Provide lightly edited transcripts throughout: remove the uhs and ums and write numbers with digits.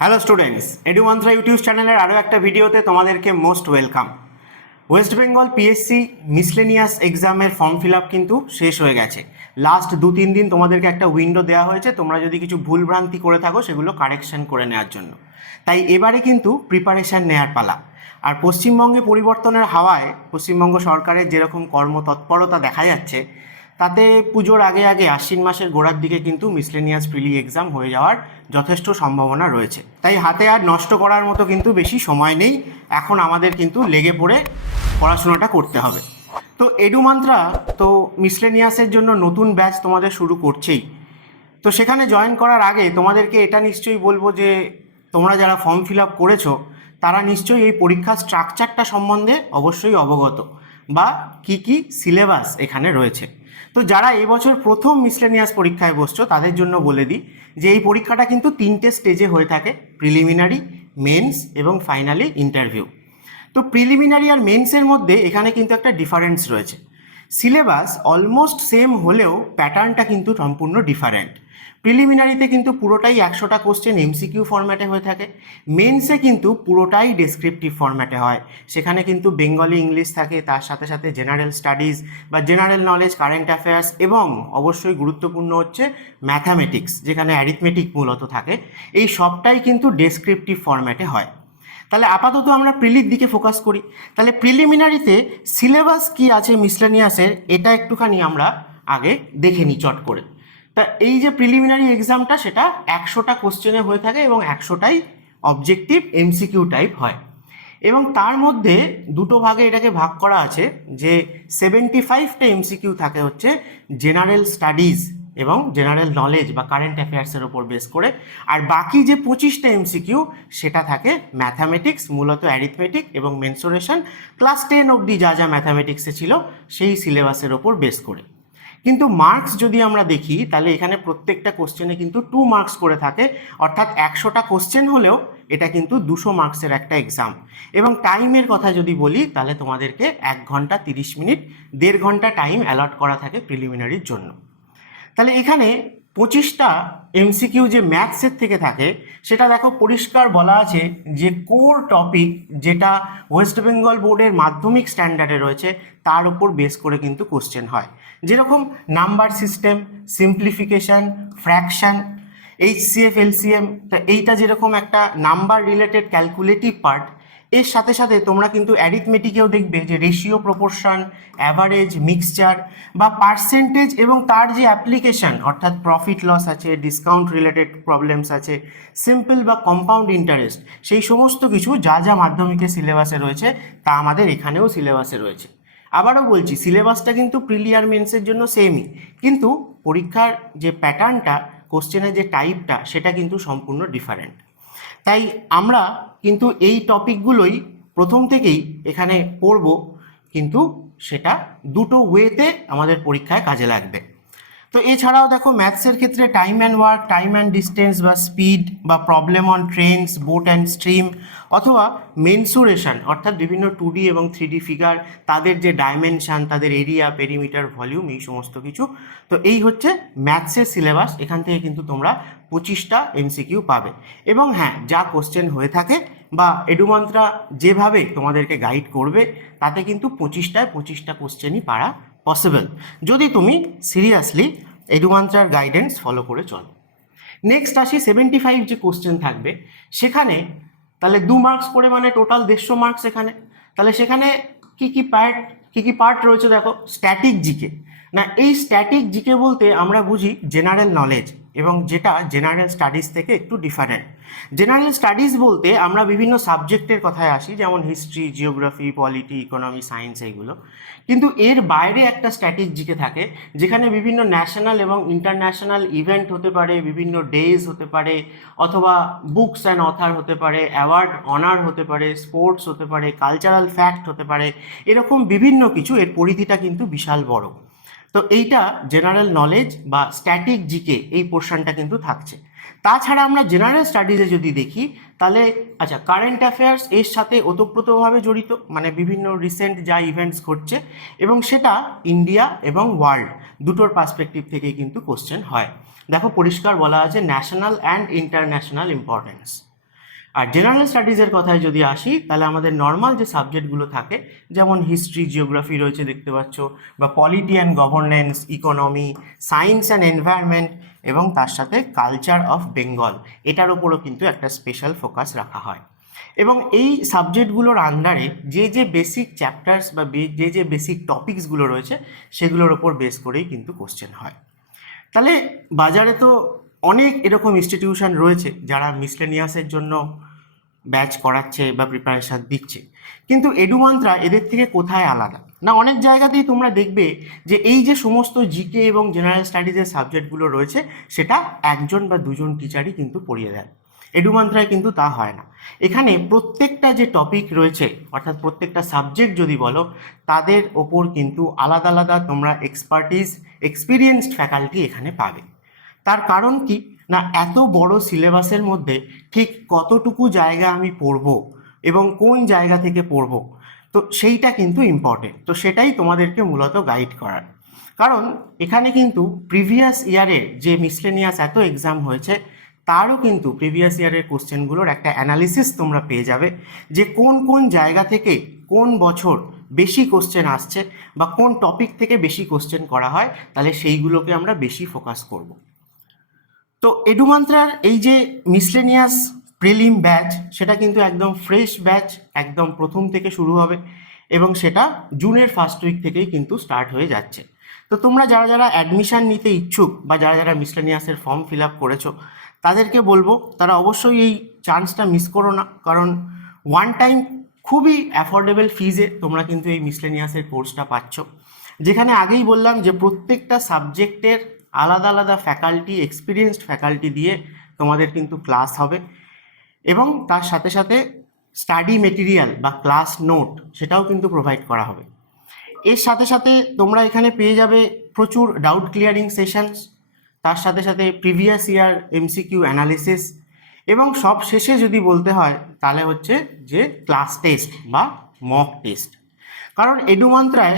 Hello students, এডুমন্ত্রা YouTube চ্যানেলের আরও একটা ভিডিওতে তোমাদেরকে most welcome. West Bengal PSC miscellaneous এক্সামের ফর্ম ফিল আপ কিন্তু শেষ হয়ে গেছে। লাস্ট 2-3 দিন তোমাদেরকে একটা উইন্ডো দেওয়া হয়েছে, তোমরা যদি কিছু ভুলভ্রান্তি করে থাকো সেগুলো কারেকশন করে নেওয়ার জন্য। তাই এবারে কিন্তু প্রিপারেশান নেওয়ার পালা। আর পশ্চিমবঙ্গে পরিবর্তনের হাওয়ায় পশ্চিমবঙ্গ সরকারের যেরকম কর্মতৎপরতা দেখা যাচ্ছে, তাতে পুজোর আগে আগে আশ্বিন মাসের গোড়ার দিকে কিন্তু মিসলেনিয়াস প্রিলি এক্সাম হয়ে যাওয়ার যথেষ্ট সম্ভাবনা রয়েছে। তাই হাতে আর নষ্ট করার মতো কিন্তু বেশি সময় নেই, এখন আমাদের কিন্তু লেগে পড়ে পড়াশোনাটা করতে হবে। তো এডুমান্ত্রা তো মিসলেনিয়াসের জন্য নতুন ব্যাচ তোমাদের শুরু করছেই। তো সেখানে জয়েন করার আগে তোমাদেরকে এটা নিশ্চয়ই বলবো যে তোমরা যারা ফর্ম ফিল আপ করেছো তারা নিশ্চয়ই এই পরীক্ষার স্ট্রাকচারটা সম্বন্ধে অবশ্যই অবগত, বা কি সিলেবাস এখানে রয়েছে। তো যারা এবছর প্রথম মিসলেনিয়াস পরীক্ষায় বসছো তাদের জন্য বলে দিই যে এই পরীক্ষাটা কিন্তু 3টে স্টেজে হয়ে থাকে: প্রিলিমিনারি, মেন্স এবং ফাইনালি ইন্টারভিউ। তো প্রিলিমিনারি আর মেন্সের মধ্যে এখানে কিন্তু একটা ডিফারেন্স রয়েছে। সিলেবাস অলমোস্ট সেম হলেও প্যাটার্নটা কিন্তু সম্পূর্ণ ডিফারেন্ট। প্রিলিমিনারিতে কিন্তু পুরোটাই 100টা কোশ্চেন এমসিকিউ ফরম্যাটে হয়ে থাকে, মেন্সে কিন্তু পুরোটাই ডেসক্রিপটিভ ফরম্যাটে হয়। সেখানে কিন্তু বেঙ্গলি ইংলিশ থাকে, তার সাথে সাথে জেনারেল স্টাডিজ বা জেনারেল নলেজ, কারেন্ট অ্যাফেয়ার্স এবং অবশ্যই গুরুত্বপূর্ণ হচ্ছে ম্যাথামেটিক্স, যেখানে অ্যারিথমেটিক মূলত থাকে। এই সবটাই কিন্তু ডেসক্রিপটিভ ফরম্যাটে হয়। তাহলে আপাতত আমরা প্রিলির দিকে ফোকাস করি। তাহলে প্রিলিমিনারিতে সিলেবাস কি আছে মিসলেনিয়াসের, এটা একটুখানি আমরা আগে দেখে নিই চট করে। তা এই যে প্রিলিমিনারি এক্সামটা, সেটা 100টা কোশ্চেনে হয়ে থাকে এবং 100টাই অবজেক্টিভ এমসিকিউ টাইপ হয়। এবং তার মধ্যে দুটো ভাগে এটাকে ভাগ করা আছে, যে 75টা এমসিকিউ থাকে হচ্ছে জেনারেল স্টাডিজ এবং জেনারেল নলেজ বা কারেন্ট অ্যাফেয়ার্সের ওপর বেস করে, আর বাকি যে 25টা এমসিকিউ সেটা থাকে ম্যাথামেটিক্স, মূলত অ্যারিথমেটিক এবং মেনসুরেশন, ক্লাস 10 অবধি যা যা ম্যাথামেটিক্সে ছিল সেই সিলেবাসের ওপর বেস করে। কিন্তু মার্কস যদি আমরা দেখি তাহলে এখানে প্রত্যেকটা কোশ্চেনে কিন্তু 2 মার্কস করে থাকে, অর্থাৎ 100টা কোশ্চেন হলেও এটা কিন্তু 200 মার্কসের একটা এক্সাম। এবং টাইমের কথা যদি বলি তাহলে তোমাদেরকে 1 ঘন্টা 30 মিনিট, 1.5 ঘন্টা টাইম অ্যালট করা থাকে প্রিলিমিনারির জন্য। তাহলে এখানে 25টা এমসিকিউ যে ম্যাথসের থেকে থাকে, সেটা দেখো পরিষ্কার বলা আছে যে কোর টপিক যেটা ওয়েস্ট বেঙ্গল বোর্ডের মাধ্যমিক স্ট্যান্ডার্ডে রয়েছে তার উপর বেস করে কিন্তু কোশ্চেন হয়। যেরকম number system, simplification, fraction, HCF, LCM. তা এইটা যেরকম একটা নাম্বার রিলেটেড ক্যালকুলেটিভ পার্ট, এর সাথে সাথে তোমরা কিন্তু অ্যারিথমেটিকেও দেখবে যে রেশিও, প্রপোর্শন, অ্যাভারেজ, মিক্সচার বা পার্সেন্টেজ এবং তার যে অ্যাপ্লিকেশন, অর্থাৎ প্রফিট লস আছে, ডিসকাউন্ট রিলেটেড প্রবলেমস আছে, সিম্পল বা কম্পাউন্ড ইন্টারেস্ট, সেই সমস্ত কিছু যা যা মাধ্যমিকের সিলেবাসে রয়েছে তা আমাদের এখানেও সিলেবাসে রয়েছে। আবারও বলছি, সিলেবাসটা কিন্তু প্রিলি আর মেন্সের জন্য সেমই, কিন্তু পরীক্ষার যে প্যাটার্নটা, কোশ্চেনের যে টাইপটা, সেটা কিন্তু সম্পূর্ণ ডিফারেন্ট। তাই আমরা কিন্তু এই টপিকগুলোই প্রথম থেকেই এখানে পড়ব, কিন্তু সেটা দুটো ওয়েতে আমাদের পরীক্ষায় কাজে লাগবে। তো এছাড়াও দেখো ম্যাথসের ক্ষেত্রে time and work, time and distance বা স্পিড বা problem on trains, boat and stream, অথবা মেনসুরেশন, অর্থাৎ বিভিন্ন 2D এবং 3D ফিগার, তাদের যে ডাইমেনশান, তাদের এরিয়া, পেরিমিটার, ভলিউম, এই সমস্ত কিছু। তো এই হচ্ছে ম্যাথসের সিলেবাস। এখান থেকে কিন্তু তোমরা 25টা এমসিকিউ পাবে। এবং হ্যাঁ, যা কোশ্চেন হয়ে থাকে বা এডুমান্ত্রা যেভাবে তোমাদেরকে গাইড করবে, তাতে কিন্তু 25টা কোশ্চেনই পারা পসিবল, যদি তুমি সিরিয়াসলি এডুমান্ত্রার গাইডেন্স ফলো করে চলো। নেক্সট আসি 75 যে কোশ্চেন থাকবে, সেখানে তাহলে 2 মার্কস করে, মানে টোটাল 150 মার্কস এখানে। তাহলে সেখানে কি পার্ট রয়েছে দেখো। স্ট্যাটিক জিকে, না এই স্ট্যাটিক জিকে বলতে আমরা বুঝি জেনারেল নলেজ, এবং যেটা জেনারেল স্টাডিজ থেকে একটু ডিফারেন্ট। জেনারেল স্টাডিজ বলতে আমরা বিভিন্ন সাবজেক্টের কথায় আসি, যেমন history, geography, polity, economy, science, এইগুলো। কিন্তু এর বাইরে একটা স্ট্যাটিক জিকে থাকে, যেখানে বিভিন্ন ন্যাশনাল এবং ইন্টারন্যাশনাল ইভেন্ট হতে পারে, বিভিন্ন ডেজ হতে পারে, অথবা বুকস অ্যান্ড অথার হতে পারে, অ্যাওয়ার্ড অনার হতে পারে, স্পোর্টস হতে পারে, কালচারাল ফ্যাক্ট হতে পারে, এরকম বিভিন্ন কিছু। এর পরিধিটা কিন্তু বিশাল বড়। তো এইটা জেনারেল নলেজ বা স্ট্যাটিক জিকে, এই পোর্শনটা কিন্তু থাকছে। তাছাড়া আমরা জেনারেল স্টাডিজে যদি দেখি তাহলে আচ্ছা, কারেন্ট অ্যাফেয়ার্স এর সাথে ওতপ্রোতভাবে জড়িত, মানে বিভিন্ন রিসেন্ট যা ইভেন্টস ঘটছে, এবং সেটা ইন্ডিয়া এবং ওয়ার্ল্ড দুটোর পার্সপেক্টিভ থেকেই কিন্তু কোশ্চেন হয়। দেখো পরিষ্কার বলা আছে ন্যাশনাল অ্যান্ড ইন্টারন্যাশনাল ইম্পর্টেন্স। আর জেনারেল স্টাডিজের কথায় যদি আসি, তাহলে আমাদের নর্মাল যে সাবজেক্টগুলো থাকে, যেমন হিস্ট্রি, জিওগ্রাফি রয়েছে দেখতে পাচ্ছ, বা polity and governance, economy, science and environment, এবং তার সাথে কালচার অফ বেঙ্গল, এটার ওপরও কিন্তু একটা স্পেশাল ফোকাস রাখা হয়। এবং এই সাবজেক্টগুলোর আন্ডারে যে যে বেসিক চ্যাপ্টার্স বা যে যে বেসিক টপিকসগুলো রয়েছে, সেগুলোর ওপর বেস করেই কিন্তু কোশ্চেন হয়। তাহলে বাজারে তো অনেক এরকম ইনস্টিটিউশন রয়েছে যারা মিসলেনিয়াসের জন্য ব্যাচ করাচ্ছে বা প্রিপারেশান দিচ্ছে, কিন্তু এডুমান্ত্রা এদের থেকে কোথায় আলাদা? না, অনেক জায়গাতেই তোমরা দেখবে যে এই যে সমস্ত জিকে এবং জেনারেল স্টাডিজের সাবজেক্টগুলো রয়েছে, সেটা একজন বা দুজন টিচারই কিন্তু পড়িয়ে দেয়। এডুমান্ত্রায় কিন্তু তা হয় না। এখানে প্রত্যেকটা যে টপিক রয়েছে, অর্থাৎ প্রত্যেকটা সাবজেক্ট যদি বলো, তাদের ওপর কিন্তু আলাদা আলাদা তোমরা এক্সপিরিয়েন্সড ফ্যাকাল্টি এখানে পাবে। তার কারণ কি না, এত বড় সিলেবাসের মধ্যে ঠিক কতটুকু জায়গা আমি পড়বো এবং কোন জায়গা থেকে পড়বো, তো সেইটা কিন্তু ইম্পর্টেন্ট। তো সেটাই তোমাদেরকে মূলত গাইড করার। কারণ এখানে কিন্তু প্রিভিয়াস ইয়ারের যে মিসলেনিয়াস এত এক্সাম হয়েছে, তারও কিন্তু প্রিভিয়াস ইয়ারের কোশ্চেনগুলোর একটা অ্যানালিসিস তোমরা পেয়ে যাবে, যে কোন কোন জায়গা থেকে কোন বছর বেশি কোশ্চেন আসছে বা কোন টপিক থেকে বেশি কোশ্চেন করা হয়, তাহলে সেইগুলোকে আমরা বেশি ফোকাস করব। তো এডুমান্ত্রার এই যে মিসলেনিয়াস প্রিলিম ব্যাচ, সেটা কিন্তু একদম ফ্রেশ ব্যাচ, একদম প্রথম থেকে শুরু হবে, এবং সেটা জুনের ফার্স্ট উইক থেকেই কিন্তু স্টার্ট হয়ে যাচ্ছে। তো তোমরা যারা যারা অ্যাডমিশান নিতে ইচ্ছুক বা যারা যারা মিসলেনিয়াসের ফর্ম ফিল আপ করেছো, তাদেরকে বলবো তারা অবশ্যই এই চান্সটা মিস করো না। কারণ ওয়ান টাইম খুবই অ্যাফোর্ডেবল ফিজে তোমরা কিন্তু এই মিসলেনিয়াসের কোর্সটা পাচ্ছ, যেখানে আগেই বললাম যে প্রত্যেকটা সাবজেক্টের আলাদা আলাদা ফ্যাকাল্টি, এক্সপিরিয়েন্সড ফ্যাকাল্টি দিয়ে তোমাদের কিন্তু ক্লাস হবে, এবং তার সাথে সাথে স্টাডি মেটেরিয়াল বা ক্লাস নোট সেটাও কিন্তু প্রোভাইড করা হবে। এর সাথে সাথে তোমরা এখানে পেয়ে যাবে প্রচুর ডাউট ক্লিয়ারিং সেশনস, তার সাথে সাথে প্রিভিয়াস ইয়ার এমসিকিউ অ্যানালিসিস, এবং সব শেষে যদি বলতে হয় তাহলে হচ্ছে যে ক্লাস টেস্ট বা মক টেস্ট। কারণ এডুমান্ত্রায়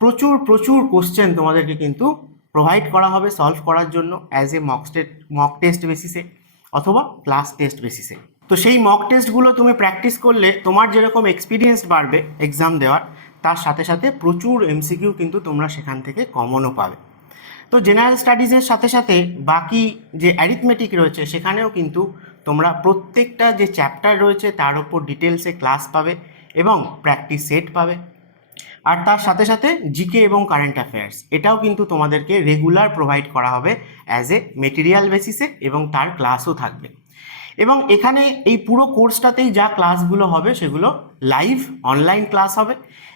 প্রচুর প্রচুর কোশ্চেন তোমাদেরকে কিন্তু প্রোভাইড করা হবে সলভ করার জন্য অ্যাজ এ মক টেস্ট বেসিসে অথবা ক্লাস টেস্ট বেসিসে। তো সেই মক টেস্টগুলো তুমি প্র্যাকটিস করলে তোমার যেরকম এক্সপিরিয়েন্স বাড়বে এক্সাম দেওয়ার, তার সাথে সাথে প্রচুর এমসিকিউ কিন্তু তোমরা সেখান থেকে কমনও পাবে। তো জেনারেল স্টাডিজের সাথে সাথে বাকি যে অ্যারিথমেটিক রয়েছে, সেখানেও কিন্তু তোমরা প্রত্যেকটা যে চ্যাপ্টার রয়েছে তার উপর ডিটেলসে ক্লাস পাবে এবং প্র্যাকটিস সেট পাবে। আর তার সাথে সাথে জিকে এবং কারেন্ট অ্যাফেয়ার্স, এটাও কিন্তু তোমাদেরকে রেগুলার প্রোভাইড করা হবে অ্যাজ এ মেটেরিয়াল বেসিসে, এবং তার ক্লাসও থাকবে। এবং এখানে এই পুরো কোর্সটাতেই যা ক্লাসগুলো হবে সেগুলো লাইভ অনলাইন ক্লাস হবে,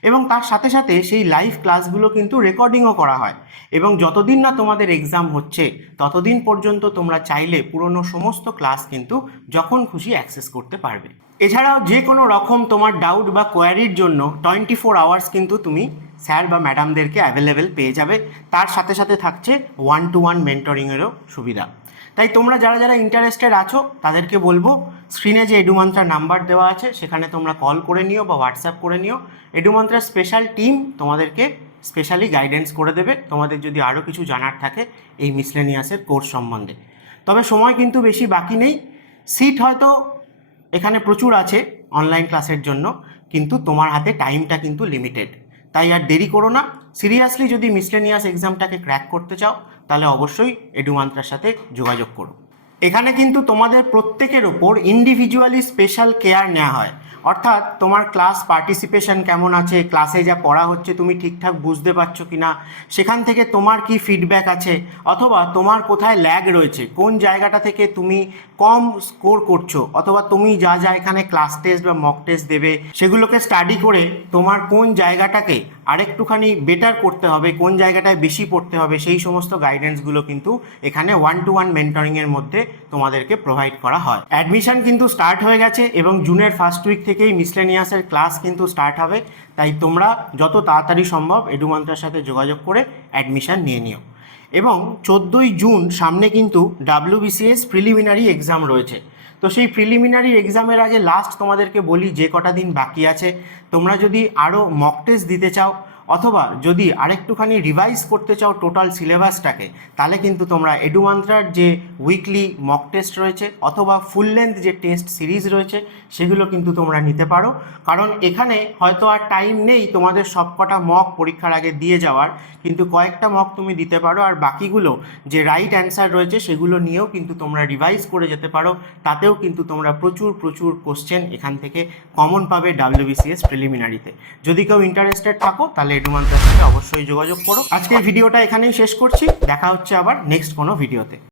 এবং তার সাথে সাথে সেই লাইভ ক্লাসগুলো কিন্তু রেকর্ডিংও করা হয়, এবং যতদিন না তোমাদের এক্সাম হচ্ছে ততদিন পর্যন্ত তোমরা চাইলে পুরনো সমস্ত ক্লাস কিন্তু যখন খুশি অ্যাক্সেস করতে পারবে। এছাড়াও যে কোনো রকম তোমার ডাউট বা কোয়ারির জন্য 24 আওয়ার্স কিন্তু তুমি স্যার বা ম্যাডামদেরকে অ্যাভেলেবেল পেয়ে যাবে। তার সাথে সাথে থাকছে 1-to-1 মেন্টরিংয়েরও সুবিধা। তাই তোমরা যারা যারা ইন্টারেস্টেড আছো তাদেরকে বলবো, স্ক্রিনে যে এডুমান্ত্রা নাম্বার দেওয়া আছে সেখানে তোমরা কল করে নিও বা হোয়াটসঅ্যাপ করে নিও। এডুমান্ত্রার স্পেশাল টিম তোমাদেরকে স্পেশালি গাইডেন্স করে দেবে তোমাদের যদি আরও কিছু জানার থাকে এই মিসলেনিয়াসের কোর্স সম্বন্ধে। তবে সময় কিন্তু বেশি বাকি নেই, সিট হয়তো এখানে প্রচুর আছে অনলাইন ক্লাসের জন্য, কিন্তু তোমার হাতে টাইমটা কিন্তু লিমিটেড। তাই আর দেরি করো না, সিরিয়াসলি যদি মিসলেনিয়াস এক্সামটাকে ক্র্যাক করতে চাও তাহলে অবশ্যই এডুমান্ত্রার সাথে যোগাযোগ করো। এখানে কিন্তু তোমাদের প্রত্যেকের ওপর ইন্ডিভিজুয়ালি স্পেশাল কেয়ার নেওয়া হয়, অর্থাৎ তোমার ক্লাস পার্টিসিপেশন কেমন আছে, ক্লাসে যা পড়া হচ্ছে তুমি ঠিকঠাক বুঝতে পারছো কি না, সেখান থেকে তোমার কি ফিডব্যাক আছে, অথবা তোমার কোথায় ল্যাগ রয়েছে, কোন জায়গাটা থেকে তুমি কম স্কোর করছো, অথবা তুমি যা যা এখানে ক্লাস টেস্ট বা মক টেস্ট দেবে সেগুলোকে স্টাডি করে তোমার কোন জায়গাটাকে আরেকটুখানি বেটার করতে হবে, কোন জায়গাটায় বেশি পড়তে হবে, সেই সমস্ত গাইডেন্সগুলো কিন্তু এখানে 1-to-1 মেন্টরিংয়ের মধ্যে তোমাদেরকে প্রোভাইড করা হয়। অ্যাডমিশন কিন্তু স্টার্ট হয়ে গেছে এবং জুনের ফার্স্ট উইক থেকেই মিসলেনিয়াসের ক্লাস কিন্তু স্টার্ট হবে। তাই তোমরা যত তাড়াতাড়ি সম্ভব এডুমান্ত্রার সাথে যোগাযোগ করে অ্যাডমিশন নিয়ে নিও। এবং 14ই জুন সামনে কিন্তু WBCS প্রিলিমিনারি এক্সাম রয়েছে। তো সেই প্রিলিমিনারি এক্সামের আগে লাস্ট তোমাদেরকে বলি যে কটা দিন বাকি আছে, তোমরা যদি আরও মক টেস্ট দিতে চাও অথবা যদি আরেকটুখানি রিভাইজ করতে চাও টোটাল সিলেবাসটাকে, তাহলে কিন্তু তোমরা এডুমান্ত্রার যে উইকলি মক টেস্ট রয়েছে অথবা ফুল লেন্থ যে টেস্ট সিরিজ রয়েছে সেগুলো কিন্তু তোমরা নিতে পারো। কারণ এখানে হয়তো আর টাইম নেই তোমাদের সবকটা মক পরীক্ষার আগে দিয়ে যাওয়ার, কিন্তু কয়েকটা মক তুমি দিতে পারো, আর বাকিগুলো যে রাইট অ্যান্সার রয়েছে সেগুলো নিয়েও কিন্তু তোমরা রিভাইজ করে যেতে পারো। তাতেও কিন্তু তোমরা প্রচুর প্রচুর কোশ্চেন এখান থেকে কমন পাবে WBCS প্রিলিমিনারিতে। যদি কেউ ইন্টারেস্টেড থাকো তাহলে এডুমান্ত্রার সাথে অবশ্যই যোগাযোগ করো। আজকের ভিডিওটা এখানেই শেষ করছি, দেখা হচ্ছে আবার নেক্সট কোনো ভিডিওতে।